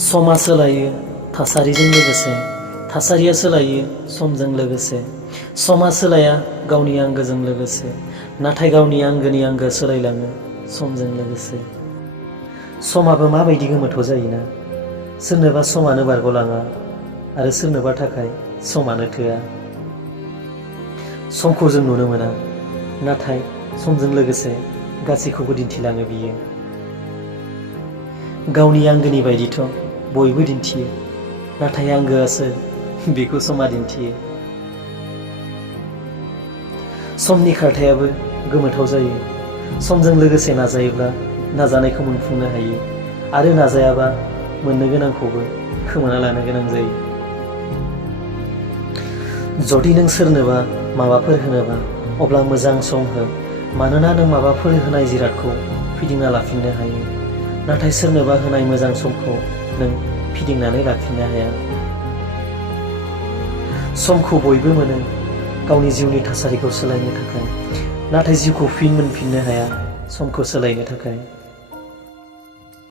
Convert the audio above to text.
समा सोलायो थासारिजों लोगोसे, थासारिया सोलायो समजों लोगोसे। समा सोलाया गावनि आंगोजों लोगोसे, नाथाय गावनि आंगोनि आंगो सोलायलाङो समजों लोगोसे। समाबो माबायदि गोमोथाव जायोना, सोरनोबा समानो बारग'लाङा आरो सोरनोबा थाखाय समानो थोआ। समखौ जों नुनो मोना, नाथाय समजों लोगोसे गासैखौबो दिन्थिलाङो बियो। गावनि आंगोनि बायदिथ' बयबो दिन्थियो, नाथाय आंगोआसो बेखौ समा दिन्थियो। समनि खारथायाबो गोमोथाव जायो। समजों लोगोसे नाजायोब्ला नाजानायखौ मोनफुंनो हायो, आरो नाजायाबा मोननो गोनांखौबो खोमाना लानो गोनां जायो। जुदि नों सोरनोबा माबाफोर होनोबा अब्ला मोजां सम हो, मानोना नों माबाफोर होनाय जिरादखौ फिदिंना लाफिननो हायो, नाथाय सोरनोबा होनाय मोजां समखौ नों फिदिंनानै लाफिननो हाया। समखौ बयबो मोनो गावनि जिउनि थासारिखौ सोलायनो थाखाय, नाथाय जिउखौ फिन मोनफिननो हाया समखौ सोलायनो थाखाय।